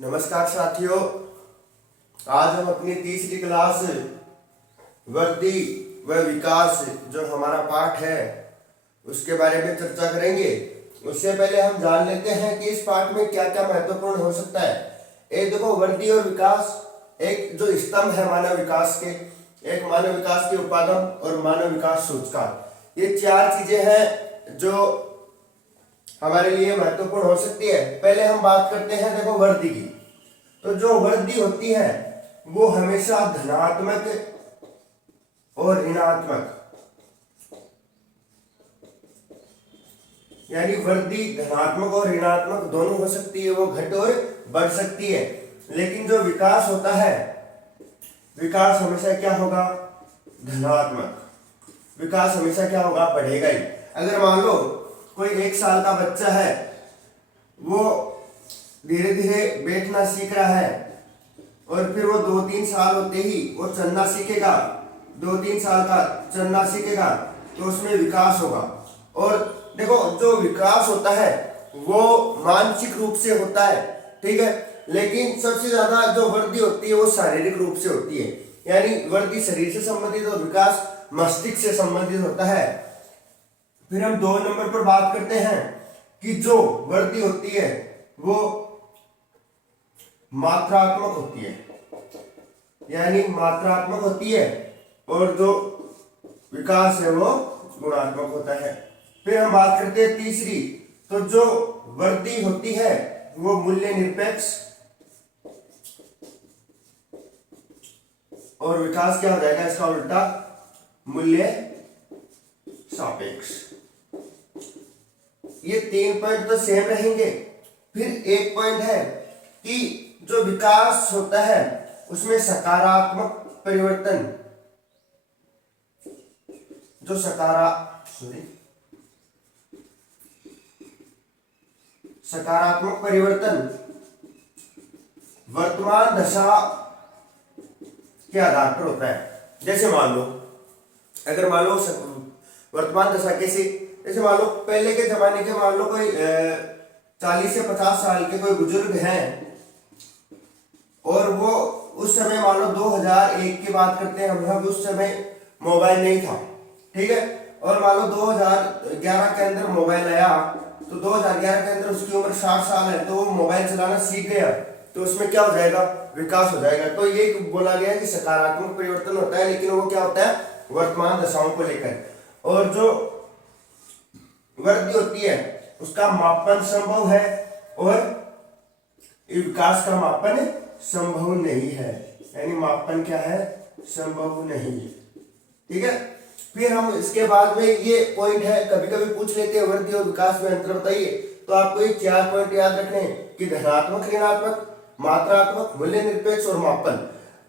नमस्कार साथियों, आज हम अपनी तीसरी क्लास वृद्धि व विकास जो हमारा पाठ है उसके बारे में चर्चा करेंगे। उससे पहले हम जान लेते हैं कि इस पाठ में क्या क्या महत्वपूर्ण हो सकता है। एक देखो, वृद्धि और विकास एक जो स्तंभ है मानव विकास के, एक मानव विकास के उपागम और मानव विकास सूचकांक, ये चार चीजें हैं जो हमारे लिए महत्वपूर्ण हो सकती है। पहले हम बात करते हैं देखो वृद्धि की। तो जो वृद्धि होती है वो हमेशा धनात्मक और ऋणात्मक, यानी वृद्धि धनात्मक और ऋणात्मक दोनों हो सकती है, वो घट और बढ़ सकती है। लेकिन जो विकास होता है, विकास हमेशा क्या होगा? धनात्मक। विकास हमेशा क्या होगा? बढ़ेगा ही। अगर मान लो कोई 1 साल का बच्चा है, वो धीरे धीरे बैठना सीख रहा है और फिर वो 2-3 साल होते ही वो चलना सीखेगा, 2-3 साल का चलना सीखेगा तो उसमें विकास होगा। और देखो, जो विकास होता है वो मानसिक रूप से होता है, ठीक है, लेकिन सबसे ज्यादा जो वृद्धि होती है वो शारीरिक रूप से होती है। यानी वृद्धि शरीर से संबंधित और विकास मस्तिष्क से संबंधित होता है। फिर हम 2 नंबर पर बात करते हैं कि जो वृद्धि होती है वो मात्रात्मक होती है, यानी मात्रात्मक होती है, और जो विकास है वो गुणात्मक होता है। फिर हम बात करते हैं तीसरी, तो जो वृद्धि होती है वो मूल्य निरपेक्ष, और विकास क्या हो जाएगा? इसका उल्टा मूल्य सापेक्ष। ये 3 पॉइंट तो सेम रहेंगे। फिर एक पॉइंट है कि जो विकास होता है उसमें सकारात्मक परिवर्तन, जो सकारात्मक परिवर्तन वर्तमान दशा के आधार पर होता है। जैसे मान लो, अगर मान लो वर्तमान दशा कैसे, जैसे मान लो पहले के जमाने के, मान लो कोई 40 से 50 साल के कोई बुजुर्ग हैं और वो उस समय, मान लो 2001 की बात करते हैं हम, उस समय मोबाइल नहीं था, ठीक है, और मान लो 2011 के अंदर मोबाइल आया, तो 2011 के अंदर उसकी उम्र 60 साल है, तो वो मोबाइल चलाना सीख गया, तो उसमें क्या हो जाएगा? विकास हो जाएगा। तो ये बोला गया कि सकारात्मक परिवर्तन होता है, लेकिन वो क्या होता है? वर्तमान दशाओं को लेकर। और जो वृद्धि होती है उसका मापन संभव है और विकास का मापन संभव नहीं है, यानी मापन क्या है? संभव नहीं है, ठीक है। फिर हम इसके बाद में ये पॉइंट है, कभी कभी पूछ लेते हैं वृद्धि और विकास में अंतर बताइए, तो आपको ये 4 पॉइंट याद रखने हैं कि धनात्मक, ऋणात्मक, मात्रात्मक, मूल्य निरपेक्ष और मापन।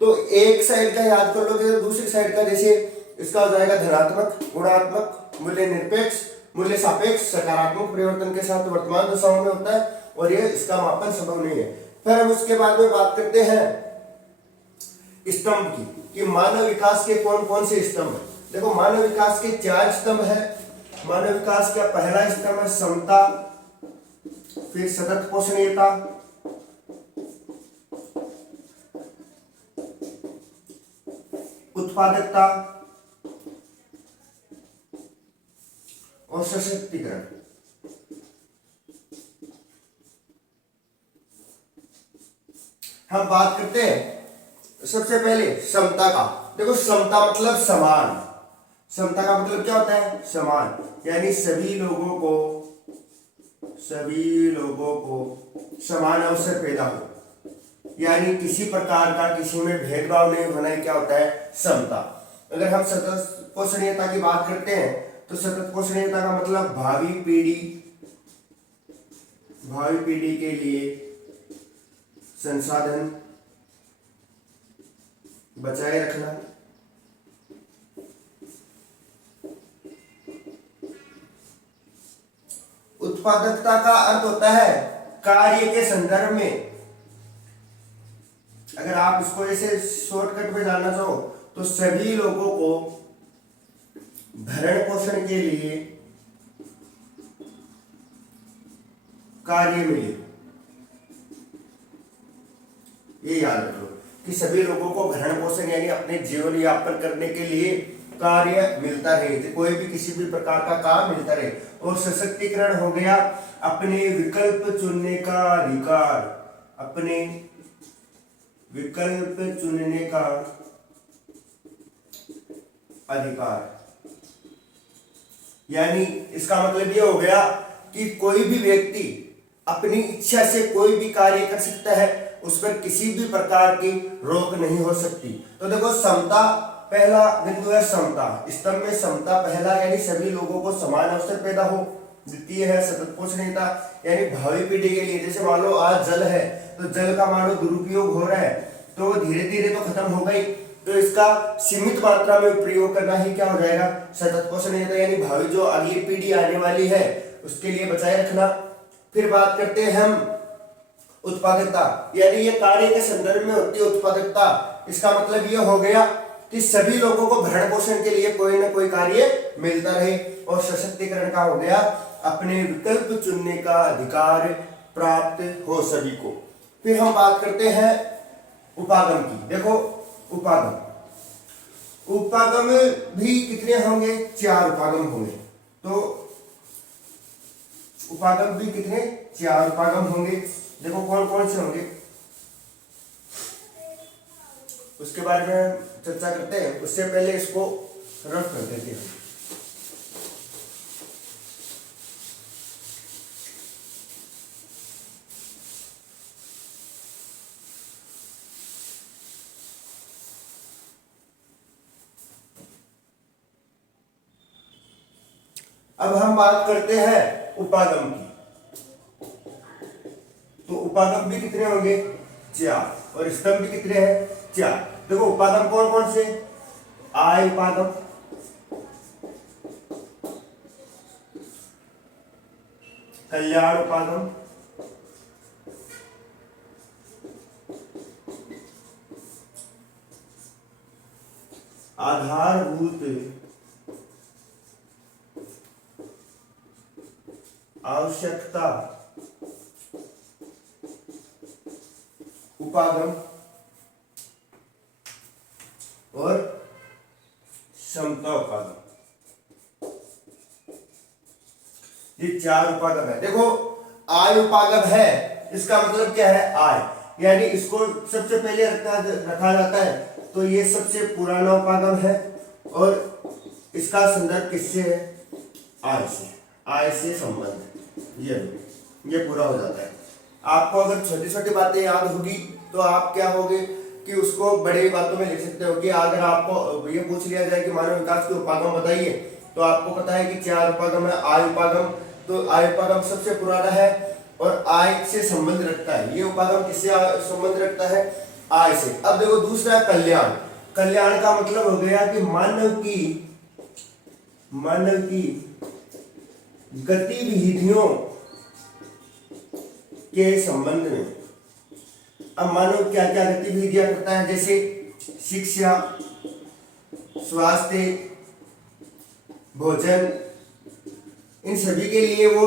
तो एक साइड का याद कर लोगे तो दूसरी साइड का, जैसे इसका हो जाएगा धनात्मक, गुणात्मक, मूल्य निरपेक्ष, मूल्य सापेक्ष, सकारात्मक परिवर्तन के साथ वर्तमान दशाओं में होता है, और ये इसका मापन संभव नहीं है। फिर हम उसके बाद में बात करते हैं स्तंभ की, कि मानव विकास के कौन कौन से स्तंभ है। देखो, मानव विकास के 4 स्तंभ है। मानव विकास का पहला स्तंभ है समता, फिर सतत पोषणीयता, उत्पादकता और सशक्तिकरण। हम बात करते हैं सबसे पहले समता का। देखो, समता मतलब समान। समता का मतलब क्या होता है? समान, यानी सभी लोगों को समान अवसर पैदा हो, यानी किसी प्रकार का किसी में भेदभाव नहीं होना, क्या होता है? समता। अगर हम सतत पोषणीयता की बात करते हैं तो सतत पोषणीयता का मतलब भावी पीढ़ी के लिए संसाधन बचाए रखना, उत्पादकता का अर्थ होता है कार्य के संदर्भ में। अगर आप इसको ऐसे शॉर्टकट में जानना चाहो तो सभी लोगों को भरण पोषण के लिए कार्य मिले, ये याद रखो कि सभी लोगों को भरण पोषण यानी अपने जीवन यापन करने के लिए कार्य मिलता रहे, तो कोई भी किसी भी प्रकार का काम मिलता रहे। और सशक्तिकरण हो गया अपने विकल्प चुनने का अधिकार, अपने विकल्प चुनने का अधिकार। यानी इसका मतलब ये हो गया कि कोई भी व्यक्ति अपनी इच्छा से कोई भी कार्य कर सकता है, उस पर किसी भी प्रकार की रोक नहीं हो सकती। तो देखो समता पहला बिंदु है, समता स्तंभ में समता पहला, यानी सभी लोगों को समान अवसर पैदा हो। द्वितीय है सतत पोषणीयता, यानी भावी पीढ़ी के लिए, जैसे मान लो आज जल है तो जल का मान लो दुरुपयोग हो रहा है तो वो धीरे धीरे तो खत्म हो गई, तो इसका सीमित मात्रा में प्रयोग करना ही क्या हो जाएगा, सतत पोषणीयता, यानी भावी जो अगली पीढ़ी आने वाली है उसके लिए बचाए रखना। फिर बात करते हैं हम उत्पादकता, यानी ये कार्य के संदर्भ में होती है उत्पादकता। इसका मतलब ये हो गया कि सभी लोगों को भरण पोषण के लिए कोई ना कोई कार्य मिलता रहे। और सशक्तिकरण का हो गया अपने विकल्प चुनने का अधिकार प्राप्त हो सभी को। फिर हम बात करते हैं उपागम की। देखो उपागम भी कितने होंगे, 4 उपागम होंगे। तो उपागम भी कितने, 4 उपागम होंगे। देखो कौन कौन से होंगे उसके बारे में चर्चा करते हैं, उससे पहले इसको रफ कर देते हैं। अब हम बात करते हैं उपागम की। तो उपागम भी कितने होंगे, 4, और स्तंभ भी कितने हैं, 4। देखो उपागम कौन कौन से, आय उपागम, कल्याण उपागम, आधारभूत आवश्यकता उपागम और क्षमता उपागम, ये 4 उपागम है। देखो आय उपागम है, इसका मतलब क्या है, आय, यानी इसको सबसे पहले रखा जाता है, तो ये सबसे पुराना उपागम है और इसका संदर्भ किससे है, आय से, आय से संबंध, ये पूरा हो जाता है। आपको अगर छोटी छोटी बातें याद होगी तो आप क्या होगे कि उसको बड़ी बातों में लिख सकते हो। कि अगर आपको ये पूछ लिया जाए कि मानव विकास के उपागम बताइए, तो आपको पता है कि 4 उपागम है। आय उपागम, तो आय उपागम सबसे पुराना है और आय से संबंध रखता है। ये उपागम किससे संबंध रखता है, आय से। अब देखो दूसरा है कल्याण। कल्याण का मतलब हो गया कि मानव की गतिविधियों के संबंध में। अब मानव क्या क्या गतिविधियां करता है, जैसे शिक्षा, स्वास्थ्य, भोजन, इन सभी के लिए वो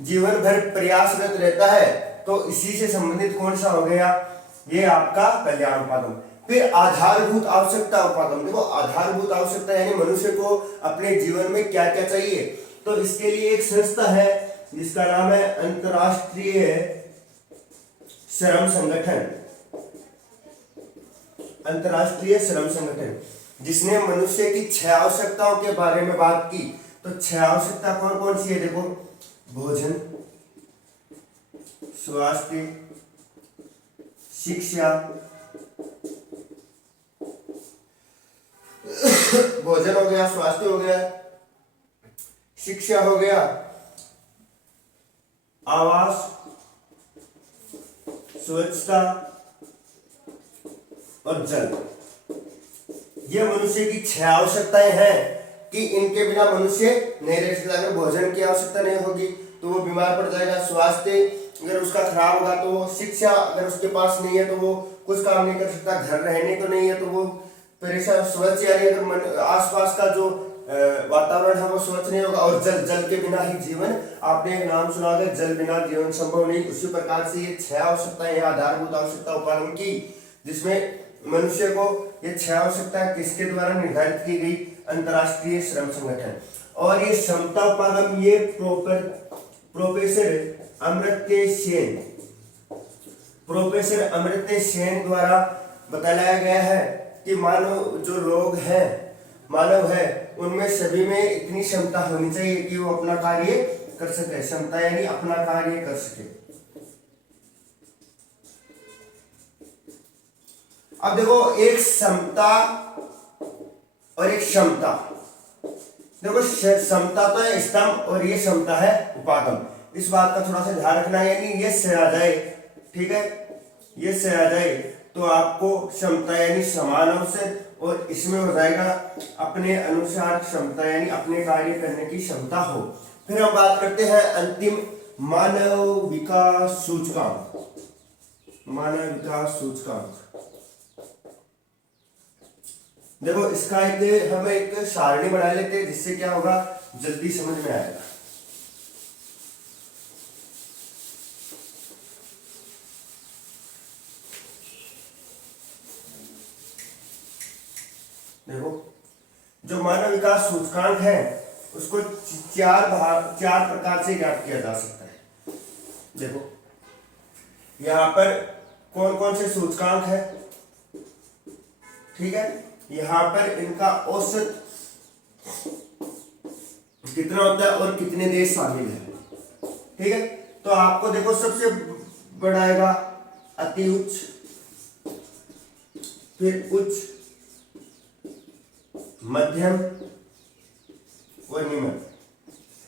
जीवन भर प्रयासरत रहता है। तो इसी से संबंधित कौन सा हो गया, ये आपका कल्याण उपागम। फिर आधारभूत आवश्यकता उपागम। देखो आधारभूत आवश्यकता यानी मनुष्य को अपने जीवन में क्या क्या चाहिए, तो इसके लिए एक संस्था है जिसका नाम है अंतरराष्ट्रीय श्रम संगठन। अंतरराष्ट्रीय श्रम संगठन जिसने मनुष्य की 6 आवश्यकताओं के बारे में बात की। तो 6 आवश्यकता कौन कौन सी है, देखो भोजन, स्वास्थ्य, शिक्षा, भोजन हो गया, स्वास्थ्य हो गया, शिक्षा हो गया, आवास, स्वच्छता और जल। ये मनुष्य की 6 आवश्यकताएं हैं कि इनके बिना मनुष्य नहीं रह सकता। अगर भोजन की आवश्यकता नहीं होगी तो वो बीमार पड़ जाएगा, स्वास्थ्य अगर उसका खराब होगा तो वो, शिक्षा अगर उसके पास नहीं है तो वो कुछ काम नहीं कर सकता, घर रहने को नहीं है तो वो परेशान, स्वच्छ यानी अगर आसपास का जो वातावरण है वो स्वच्छ नहीं होगा, और जल, जल के बिना ही जीवन, आपने एक नाम सुना होगा, जल बिना जीवन संभव नहीं। उसी प्रकार से ये 6 आवश्यकताएं, आधारभूत आवश्यकता उपागम की, जिसमें मनुष्य को ये 6 आवश्यकता किसके द्वारा निर्धारित की गई, अंतरराष्ट्रीय श्रम संगठन। और ये समता उपागम ये प्रोफेसर अमर्त्य सेन द्वारा बताया गया है कि मानव जो लोग हैं, मानव है, उनमें सभी में इतनी क्षमता होनी चाहिए कि वो अपना कार्य कर सके। क्षमता यानी अपना कार्य कर सके। अब देखो, एक समता और एक क्षमता। देखो, समता तो है स्तंभ और ये क्षमता है उपागम। इस बात का थोड़ा सा ध्यान रखना है, यानी ये से आ जाए, ठीक है, ये से आ जाए तो आपको क्षमता यानी समान अवसर, और इसमें हो जाएगा अपने अनुसार क्षमता यानी अपने कार्य करने की क्षमता हो। फिर हम बात करते हैं अंतिम, मानव विकास सूचकांक। मानव विकास सूचकांक, देखो इसका हम एक सारणी बना लेते हैं, जिससे क्या होगा, जल्दी समझ में आएगा। देखो, जो मानव विकास सूचकांक है उसको 4 प्रकार से ज्ञात किया जा सकता है। देखो, यहां पर कौन कौन से सूचकांक है, ठीक है, यहां पर इनका औसत कितना होता है और कितने देश शामिल है, ठीक है। तो आपको देखो, सबसे बड़ा आएगा अति उच्च, फिर उच्च, मध्यम और निम्न।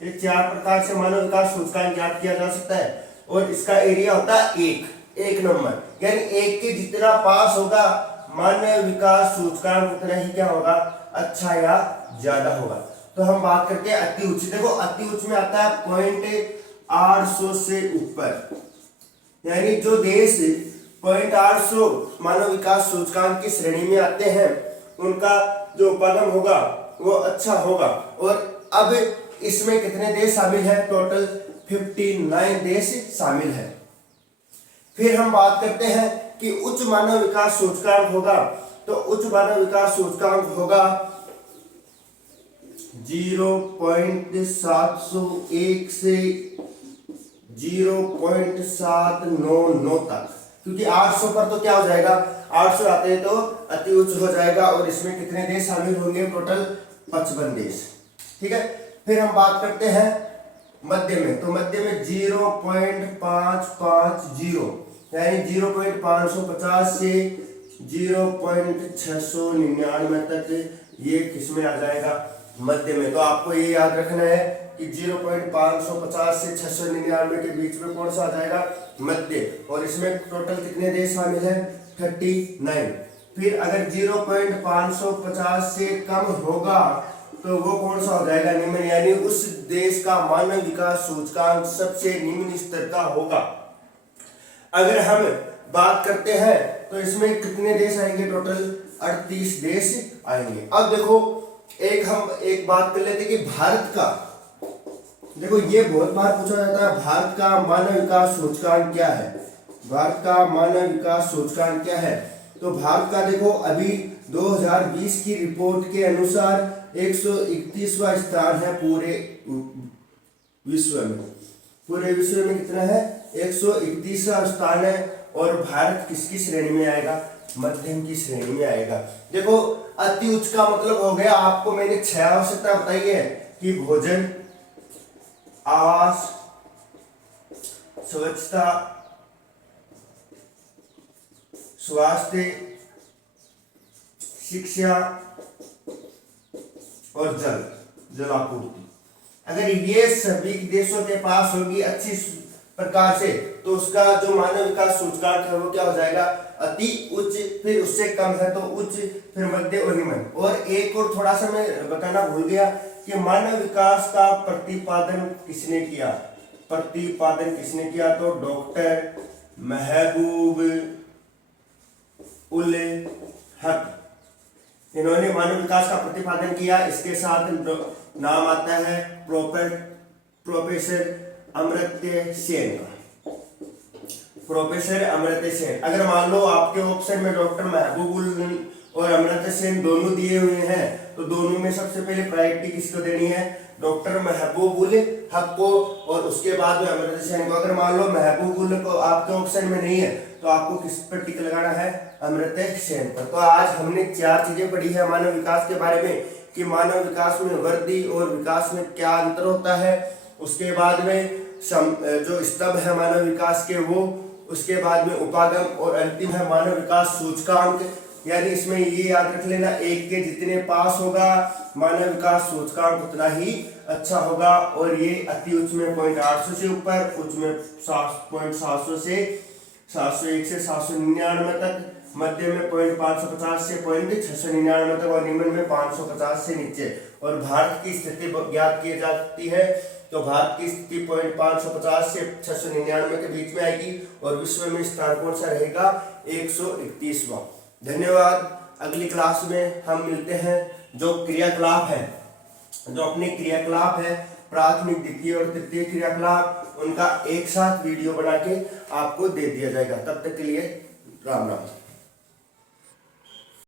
ये 4 प्रकार से मानव विकास सूचकांक ज्ञात किया जा सकता है, और इसका एरिया होता है 1 नंबर, यानी 1 के जितना पास होगा मानव विकास सूचकांक, उतना ही क्या होगा, अच्छा या ज्यादा होगा। तो हम बात करते हैं अति उच्च। देखो, अति उच्च में आता है 0.800 से ऊपर, यानी जो देश 0.800 मानव विकास सूचकांक की श्रेणी में आते हैं, उनका जो उपागम होगा वो अच्छा होगा। और अब इसमें कितने देश शामिल है, टोटल 59 देश शामिल है। फिर हम बात करते हैं कि उच्च मानव विकास सूचकांक होगा, तो उच्च मानव विकास सूचकांक होगा 0.701 से 0.799 तक, क्योंकि 800 पर तो क्या हो जाएगा, 800 आते हैं तो अति उच्च हो जाएगा, और इसमें कितने देश शामिल होंगे, टोटल 55 देश, ठीक है। फिर हम बात करते हैं मध्य में, तो मध्य में 0.550 यानी 0.550 से 0.699 तक, ये किसमें आ जाएगा, मध्य में। तो आपको ये याद रखना है कि 0.550 से 699 के बीच में कौन सा आ जाएगा, मध्य, और इसमें टोटल कितने देश शामिल है, 39। फिर अगर 0.550 से कम होगा तो वो कौन सा हो जाएगा, निम्न, यानी उस देश का मानव विकास सूचकांक सबसे निम्न स्तर का होगा। अगर हम बात करते हैं तो इसमें कितने देश आएंगे, टोटल 38 देश आएंगे। अब देखो, हम एक बात कर लेते कि भारत का, देखो ये बहुत बार पूछा जाता है, भारत का मानव विकास सूचकांक क्या है, भारत का मानव विकास सूचकांक क्या है। तो भारत का देखो, अभी 2020 की रिपोर्ट के अनुसार 131वां स्थान है पूरे विश्व में। पूरे विश्व में कितना है, 131वां स्थान है, और भारत किसकी श्रेणी में आएगा, मध्यम की श्रेणी में आएगा। देखो, अति उच्च का मतलब हो गया, आपको मैंने 6 आवश्यकता बताई है कि भोजन, आवास, स्वच्छता, स्वास्थ्य, शिक्षा और जल आपूर्ति। अगर ये सभी देशों के पास होगी अच्छी प्रकार से, तो उसका जो मानव विकास सूचकांक है वो क्या हो जाएगा, अति उच्च, फिर उससे कम है तो उच्च, फिर मध्य और निम्न। और एक और थोड़ा सा मैं बताना भूल गया कि मानव विकास का प्रतिपादन किसने किया, तो डॉक्टर महबूब उल हक, इन्होंने मानव विकास का प्रतिपादन किया। इसके साथ नाम आता है प्रोफेसर अमर्त्य सेन का। प्रोफेसर अमर्त्य सेन। अगर मान लो आपके ऑप्शन में डॉक्टर महबूबुल और अमर्त्य सेन दोनों दिए हुए हैं, तो दोनों में सबसे पहले प्रायोरिटी किसको देनी है? डॉक्टर महबूबुल हक को, और उसके बाद में अमर्त्य सेन को। अगर मान लो महबूबुल को आपके ऑप्शन में नहीं है, तो आपको किस पर टिक लगाना है? अमर्त्य सेन पर। तो आज हमने 4 चीजें पढ़ी है मानव विकास के बारे में, कि मानव विकास में वृद्धि और विकास में क्या अंतर होता है। उसके बाद में जो स्तंभ है मानव विकास के वो, उसके बाद में उपागम, और अंतिम है मानव विकास सूचकांक। यानी इसमें ये याद रख लेना, 1 के जितने पास होगा मानव विकास सूचकांक उतना ही अच्छा होगा। और ये अति उच्च में 0.800 से ऊपर, उच्च में 0.700 से 701 से 799 तक, मध्य में 0.550 से 0.699 तक, और निम्न में 550 से नीचे। और भारत की स्थिति ज्ञात की जाती है, तो भारत की स्थिति 0.550 से 699 के बीच में आएगी, और विश्व में स्थान कौन सा रहेगा? 131वां। धन्यवाद। अगली क्लास में हम मिलते हैं। जो क्रियाकलाप है, जो अपने क्रियाकलाप है, प्राथमिक, द्वितीय और तृतीय क्रियाकलाप, उनका एक साथ वीडियो बना के आपको दे दिया जाएगा। तब तक के लिए राम राम।